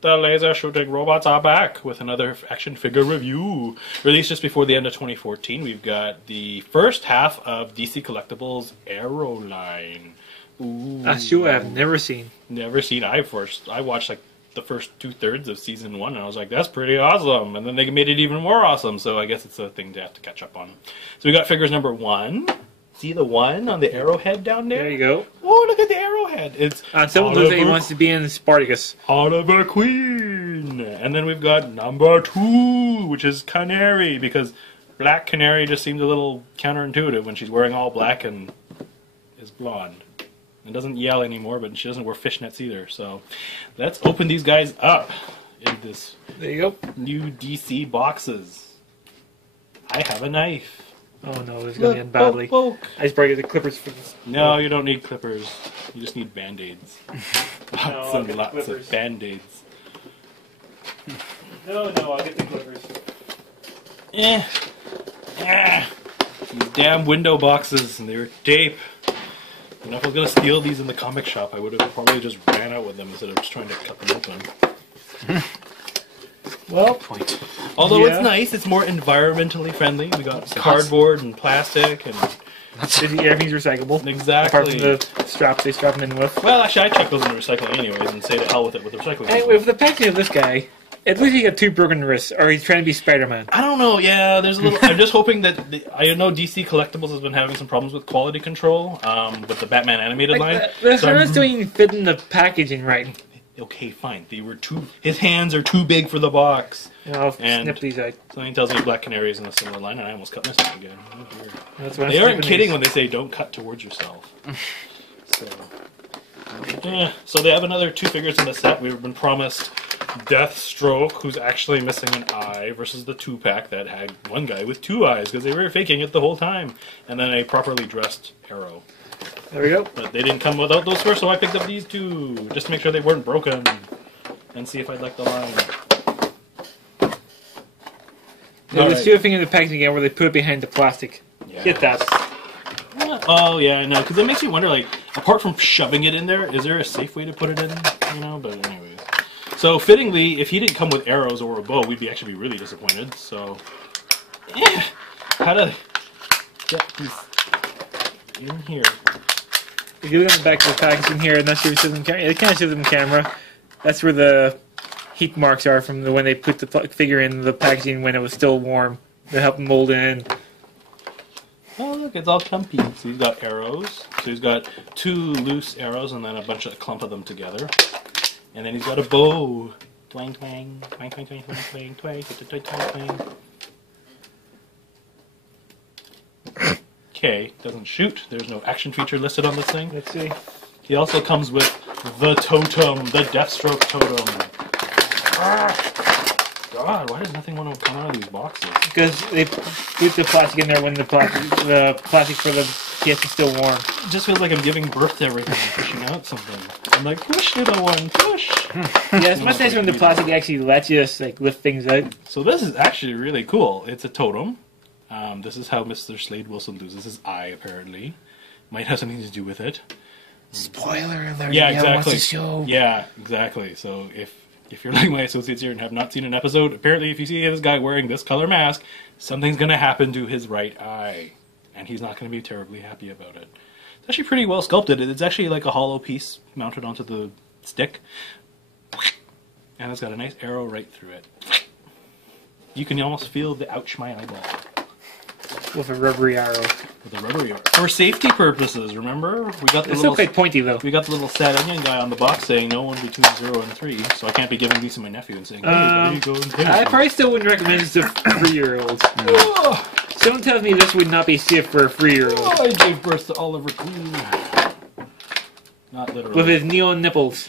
The laser shooting robots are back with another action figure review. Released just before the end of 2014, we've got the first half of DC Collectibles Arrow line. Ooh. A show I've never seen. Never seen. I watched like the first 2/3 of season 1, and I was like, that's pretty awesome. And then they made it even more awesome, so I guess it's a thing to have to catch up on. So we got figures number 1. See the 1 on the arrowhead down there? There you go. Oh, look at the arrowhead. It's someone looks like he wants to be in Spartacus. Oliver Queen. And then we've got number 2, which is Canary, because Black Canary just seems a little counterintuitive when she's wearing all black and is blonde. And doesn't yell anymore, but she doesn't wear fishnets either. So let's open these guys up in this There you go. new DC boxes. I have a knife. Oh no, it's going to end badly. I just probably get the clippers for this. No, you don't need clippers. You just need band-aids. Lots and lots clippers. of band-aids. No, I'll get the clippers. These damn window boxes, and they were tape. And if I was going to steal these in the comic shop, I would have probably just ran out with them instead of just trying to cut them open. Well, Point. Although it's nice, it's more environmentally friendly. We got cardboard and plastic and everything's recyclable. exactly. Apart from the straps they strap them in with. Well, actually, I check those into recycling anyways and say to hell with it with the recycling. Anyway, with the packaging of this guy, at least he got 2 broken wrists, or he's trying to be Spider-Man. I don't know. Yeah, there's a little. I'm just hoping that I know DC Collectibles has been having some problems with quality control with the Batman animated line. The hands don't even fit in the packaging right. Okay, fine. They were too. His hands are too big for the box. I'll And snip these out. Something tells me Black Canary is in a similar line, and I almost cut myself again. Oh, dear. That's what They I'm aren't snipping kidding these. when they say don't cut towards yourself. So they have another 2 figures in the set. We've been promised Deathstroke, who's actually missing an eye, versus the 2-pack that had one guy with 2 eyes because they were faking it the whole time, and then a properly dressed Arrow. There we go. But they didn't come without those first, so I picked up these 2 just to make sure they weren't broken and see if I'd like the line. There's a thing in the packaging again where they put it behind the plastic. Yeah. Get that. Oh, yeah, I know, because it makes you wonder, like, apart from shoving it in there, is there a safe way to put it in? You know, but anyways. So, fittingly, if he didn't come with arrows or a bow, we'd actually be really disappointed, so... How to get these in here? If you look on the back of the packaging here, I'm not sure if it shows them camera. It kind of shows them camera. That's where the heat marks are from when they put the figure in the packaging when it was still warm. They help mold it in. Oh, look, it's all clumpy. So he's got arrows. So he's got 2 loose arrows and then a clump of them together. And then he's got a bow. Twang, twang, twang, twang, twang, twang, twang, twang, twang, twang, twang. Okay, doesn't shoot. There's no action feature listed on this thing. Let's see. He also comes with the totem, the Deathstroke totem. God, why does nothing want to come out of these boxes? Because they put the plastic in there when the plastic for the case is still warm. It just feels like I'm giving birth to everything and pushing out something. I'm like, push, little one, push. Yeah, it's much nicer when the plastic actually lets you just like lift things out. So this is actually really cool. It's a totem. This is how Mr. Slade Wilson loses his eye, apparently. Might have something to do with it. Spoiler alert! Yeah, exactly. Wants to show. Yeah, exactly. So if you're like my associates here and have not seen an episode, apparently if you see this guy wearing this color mask, something's going to happen to his right eye. And he's not going to be terribly happy about it. It's actually pretty well sculpted. It's actually like a hollow piece mounted onto the stick. And it's got a nice arrow right through it. You can almost feel the ouch my eyeball. With a rubbery arrow. With a rubbery arrow. For safety purposes, remember? We got the It's still quite pointy though. We got the little sad onion guy on the box saying no one between 0 and 3, so I can't be giving these to my nephew and saying, hey, there you go and take I it. probably still wouldn't recommend this to 3-year-olds. Someone tells me this would not be safe for a 3-year-old. Oh, I gave birth to Oliver Queen. Not literally. With his neon nipples.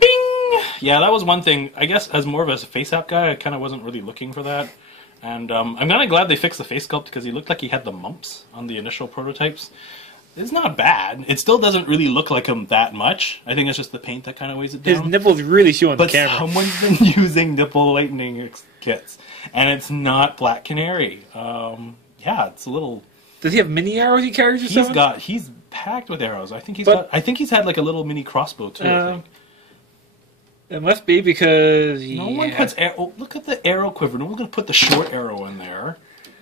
Bing! Yeah, that was one thing. I guess as more of a face-app guy, I kind of wasn't really looking for that. And I'm kind of glad they fixed the face sculpt because he looked like he had the mumps on the initial prototypes. It's not bad. It still doesn't really look like him that much. I think it's just the paint that kind of weighs it down. His nipples really show on the But camera. someone's been using nipple lightning kits, and it's not Black Canary. Yeah, it's a little. Does he have mini arrows he carries or something? He's packed with arrows. I think he's had like a little mini crossbow too. I think. It must be because No one puts arrow. Look at the arrow quiver. No one's gonna put the short arrow in there.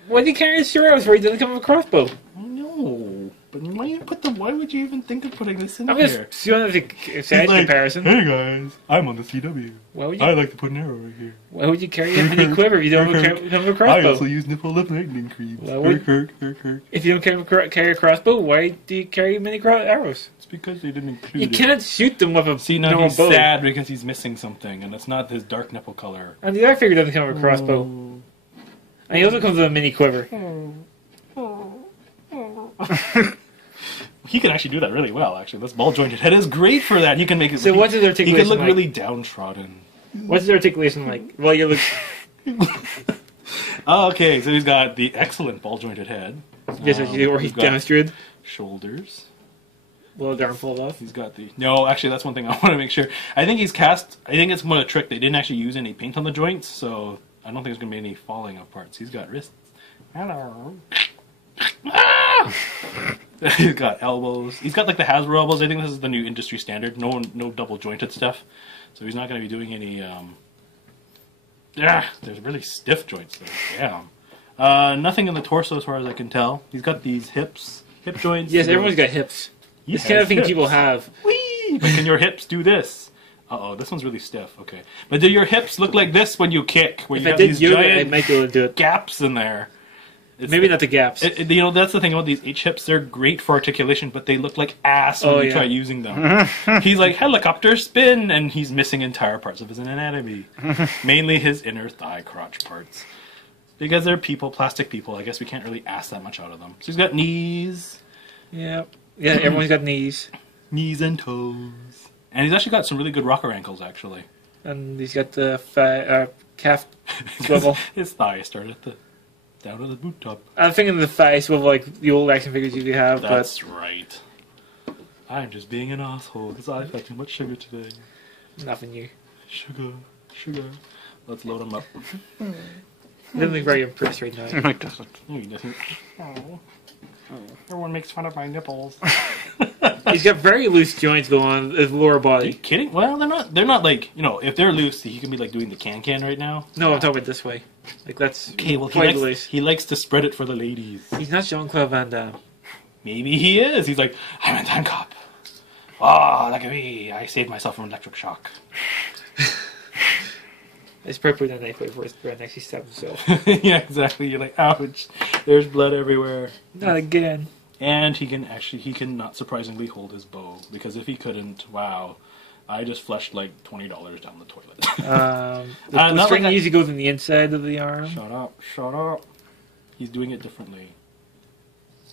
Why did he carry his arrows where he doesn't come with a crossbow? I know, but why you put the? Why would you even think of putting this in I'm here? just doing the side comparison. Hey guys, I'm on the CW. Why would you? I like to put an arrow right here. Why would you carry a mini quiver if you don't have a crossbow? I also use nipple lip lightning creams. Why would- If you don't carry a crossbow, why do you carry mini arrows? It's because they didn't include You it. cannot shoot them with a See, now normal he's bow. sad because he's missing something, and it's not his dark nipple color. And the other figure doesn't come with a crossbow. And he also comes with a mini quiver. He can actually do that really well, actually. This ball-jointed head is great for that. He can make it... So what's his He articulation can look like? really downtrodden. What's his articulation like? Well, you look... Oh, okay, so he's got the excellent ball-jointed head. Yes, or he's He's got demonstrated. shoulders. Well, the arm fall off. He's got the... No, actually, that's one thing I want to make sure. I think he's cast... I think it's more a trick. They didn't actually use any paint on the joints, so I don't think there's going to be any falling of parts. He's got wrists. Hello. Ah! He's got elbows. He's got like the Hasbro elbows. I think this is the new industry standard. No double jointed stuff. So he's not going to be doing any... there's really stiff joints there. Damn. Nothing in the torso as far as I can tell. He's got these hip joints. Yes, everyone's got hips. He It's the kind of has thing hips. people have. Whee! But can your hips do this? Uh-oh, this one's really stiff. Okay. But do your hips look like this when you kick? Where If you I have did these yoga, I giant might be able to do it. gaps in there. Maybe not the gaps. You know, that's the thing about these H hips. They're great for articulation, but they look like ass when you try using them. He's like, helicopter spin, and he's missing entire parts of his anatomy. Mainly his inner thigh crotch parts. Because they're people, plastic people. I guess we can't really ask that much out of them. So he's got knees. Yeah, everyone's got knees. Knees and toes. And he's actually got some really good rocker ankles, actually. And he's got the calf swivel. His thighs start at the down to the boot top. I'm thinking the thigh swivel like the old action figures usually have. That's right. I'm just being an asshole because I've had too much sugar today. But nothing new. Sugar. Let's load him up. He doesn't look very impressed right now. No, he doesn't. No, he doesn't. Oh. Everyone makes fun of my nipples. He's got very loose joints though on his lower Are you body. kidding? Well, they're not like, you know, if they're loose, he can be like doing the can right now. No, I'm talking about this way. Like that's Okay, well, quite loose. he likes to spread it for the ladies. He's not Jean-Claude Van Damme. Maybe he is. He's like, I'm a time cop. Oh, look at me. I saved myself from electric shock. It's probably put a knife before his friend actually stabbed himself. Yeah, exactly. You're like, ouch. There's blood everywhere. Not again. And he can not surprisingly hold his bow. Because if he couldn't, wow. I just flushed like $20 down the toilet. The not string like usually goes in the inside of the arm. Shut up. He's doing it differently.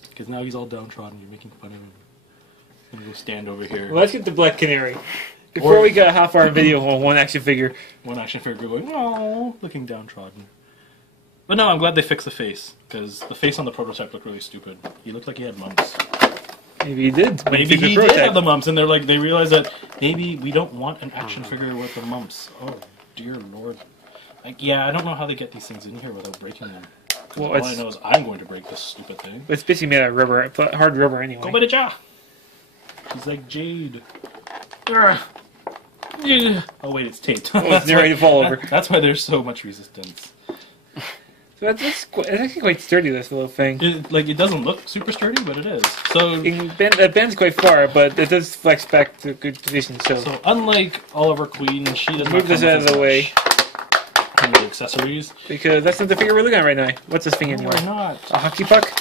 Because now he's all downtrodden. You're making fun of him. I'm going to go stand over here. Well, let's get the Black Canary. Before we got a half-hour video on one action figure. One action figure going, oh, looking downtrodden. But no, I'm glad they fixed the face. Because the face on the prototype looked really stupid. He looked like he had mumps. Maybe he did. Maybe he did have the mumps, and they realized that maybe we don't want an action figure with the mumps. Oh, dear lord. Like, yeah, I don't know how they get these things in here without breaking them. Well, all I know is I'm going to break this stupid thing. It's basically made out of rubber, hard rubber anyway. Go by the jaw! He's like Jade. Yeah. Oh wait, it's taped. Oh, it's ready to fall over. That's why there's so much resistance. So it's actually quite sturdy, this little thing. It doesn't look super sturdy, but it is. So It bends quite far, but it does flex back to a good position. So unlike Oliver Queen, she does move not this out of the way. Any accessories? Because that's not the figure we're looking at right now. What's this thing anyway? Why not? A hockey puck?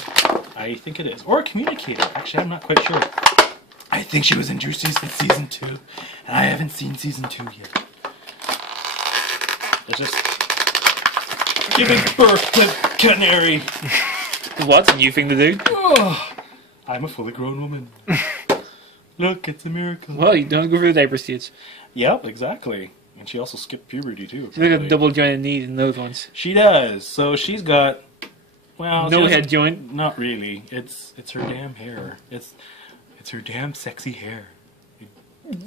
I think it is. Or a communicator. Actually, I'm not quite sure. I think she was introduced in Season 2, and I haven't seen Season 2 yet. It's just giving birth to Canary. What's a new thing to do? Oh, I'm a fully grown woman. Look, it's a miracle. Well, you don't go for the diaper stage. Yep, exactly. And she also skipped puberty, too. She's like a double jointed knee in those ones. She does. So she's got... Well, no head joint? Not really. It's her damn hair. It's her damn sexy hair.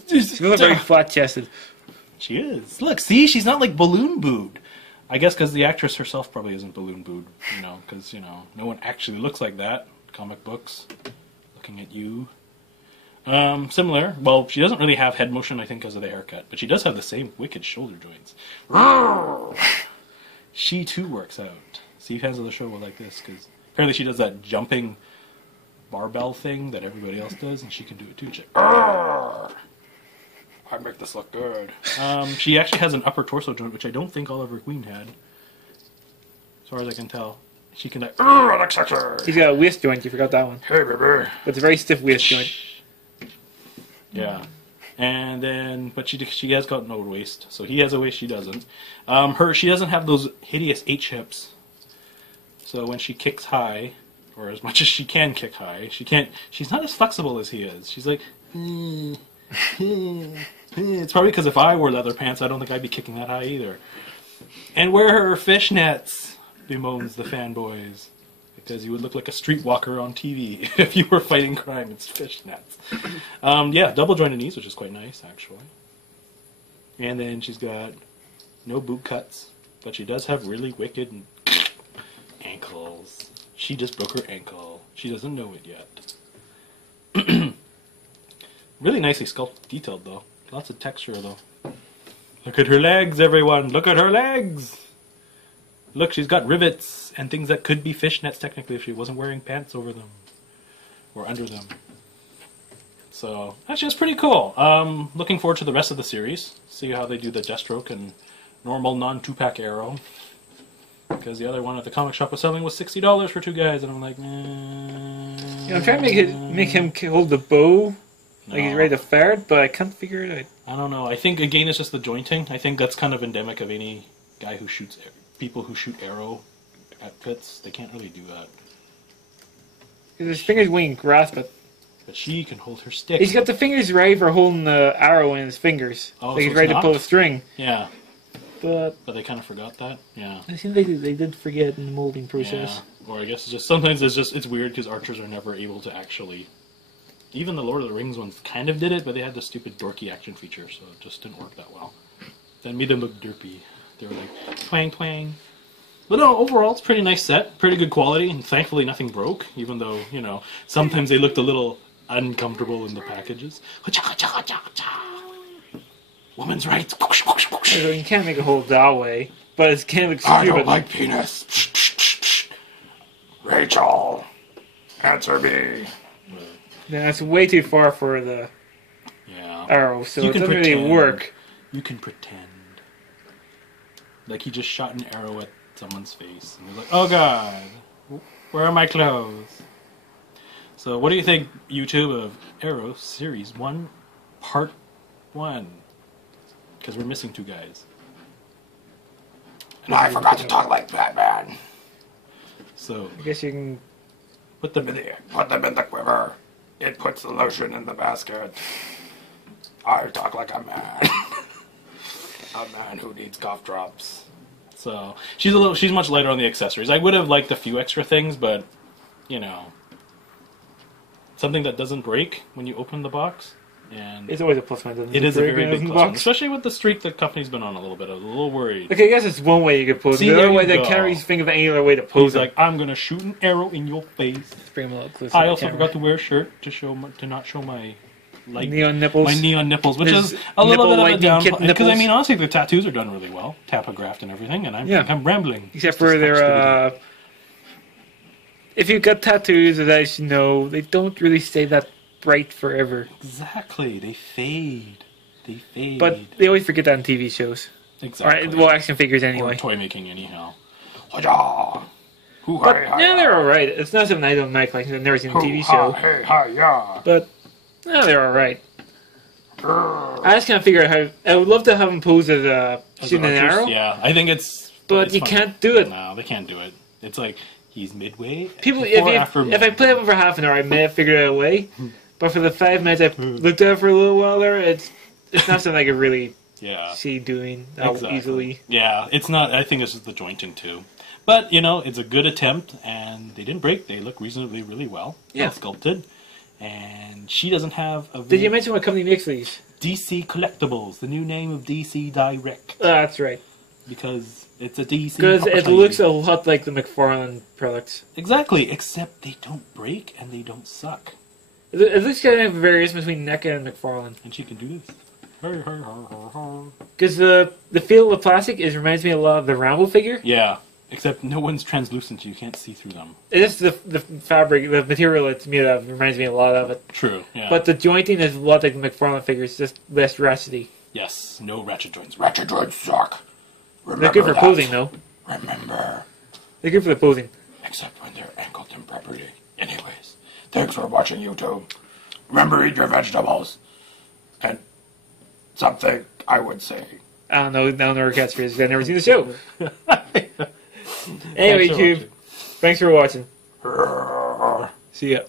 She's very flat-chested. She is. Look, see? She's not like balloon booed. I guess because the actress herself probably isn't balloon booed. You know, because, you know, no one actually looks like that. Comic books. Looking at you. Similar. Well, she doesn't really have head motion, I think, because of the haircut, but she does have the same wicked shoulder joints. She too works out. See, fans of the show will like this because apparently she does that jumping barbell thing that everybody else does, and she can do it too. I make this look good. She actually has an upper torso joint, which I don't think Oliver Queen had, as far as I can tell. She can like, He's got a waist joint. You forgot that one. Hey, baby. But it's a very stiff waist joint. Yeah. And then, but she has got no waist, so he has a waist, she doesn't. She doesn't have those hideous H hips. So when she kicks high, or as much as she can kick high, she's not as flexible as he is. She's like, it's probably because if I wore leather pants, I don't think I'd be kicking that high either. And wear her fishnets, bemoans the fanboys. Because you would look like a streetwalker on TV if you were fighting crime. It's fishnets. Yeah, double jointed knees, which is quite nice, actually. And then she's got no boot cuts, but she does have really wicked ankles. She just broke her ankle. She doesn't know it yet. Really nicely sculpted, detailed, though. Lots of texture, though. Look at her legs, everyone! Look at her legs! Look, she's got rivets and things that could be fishnets, technically, if she wasn't wearing pants over them. Or under them. So, that's just pretty cool. Looking forward to the rest of the series. See how they do the Deathstroke and normal non-2-pack Arrow. Because the other one at the comic shop was selling was $60 for 2 guys, and I'm like, I'm trying to make him hold the bow, like he's ready to fire, but I can't figure it out. I don't know. I think, again, it's just the jointing. I think that's kind of endemic of any guy who shoots people who shoot arrow outfits. They can't really do that. His fingers won't grasp it. But she can hold her stick. He's got the fingers ready for holding the arrow in his fingers. Oh, like so he's ready to pull a string. Yeah. But they kind of forgot that. Yeah. I think they did forget in the molding process. Yeah. Or I guess it's just sometimes it's weird because archers are never able to actually. Even the Lord of the Rings ones kind of did it, but they had this stupid dorky action feature, so it just didn't work that well. That made them look derpy. They were like twang twang. But no, overall it's a pretty nice set, pretty good quality, and thankfully nothing broke. Even though sometimes they looked a little uncomfortable in the packages. Women's rights. You can't make a whole that way, but it's kind of like I don't like penis. Rachel, answer me. Yeah, that's way too far for the arrow, so it doesn't really work. You can pretend. Like he just shot an arrow at someone's face, and you're like, oh god, where are my clothes? So what do you think, YouTube, of Arrow Series 1, Part 1? Because we're missing 2 guys. And I forgot to talk like Batman. So I guess you can put them in the quiver. It puts the lotion in the basket. I talk like a man. A man who needs cough drops. So she's much lighter on the accessories. I would have liked a few extra things, but something that doesn't break when you open the box. And it's always a plus one. It is a very big plus one, especially with the streak the company's been on a little bit. I was a little worried. Okay, I guess it's one way you could pose it. The other way that carries think of any other way to pose it. Like, I'm gonna shoot an arrow in your face. Bring him a little closer. I also forgot to wear a shirt to not show my neon nipples. My neon nipples, which is a little bit of a downplay. Because I mean, honestly, the tattoos are done really well, tapographed and everything, and I'm rambling. Except for their if you've got tattoos, as you know, they don't really stay that bright forever. Exactly, they fade. But they always forget that in TV shows. Exactly. Well, action figures anyway. Or toy making anyhow. But yeah, they're alright. It's not something I don't like. I've never seen a TV show. But they're alright. I just can't figure out how. I would love to have them pose as shooting an arrow. Yeah, I think it's. But you can't do it. No, they can't do it. It's like he's midway. People, if I play it for half an hour, I may have figured out a way. But for the 5 minutes I've looked at it for a little while there, it's not something I could really see doing easily. Yeah, it's not. I think this is the jointing too. But, it's a good attempt, and they didn't break. They look reasonably really well sculpted. And she doesn't have a... Did you mention what company makes these? DC Collectibles, the new name of DC Direct. That's right. Because it's a DC... Because it looks a lot like the McFarlane products. Exactly, except they don't break and they don't suck. It looks kind of various between NECA and McFarlane. And she can do this. Because the feel of the plastic reminds me a lot of the Rambo figure. Yeah, except no one's translucent, so you can't see through them. It's just the fabric, the material it's made of reminds me a lot of it. True, yeah. But the jointing is a lot like the McFarlane figures, just less ratchety. Yes, no ratchet joints. Ratchet joints suck. They're good for posing, though. Remember. They're good for the posing. Except when they're angled improperly. Anyways, thanks for watching YouTube. Remember, eat your vegetables. And something I would say. I don't know her catchphrase because I've never seen the show. Anyway, YouTube, thanks for watching. See ya.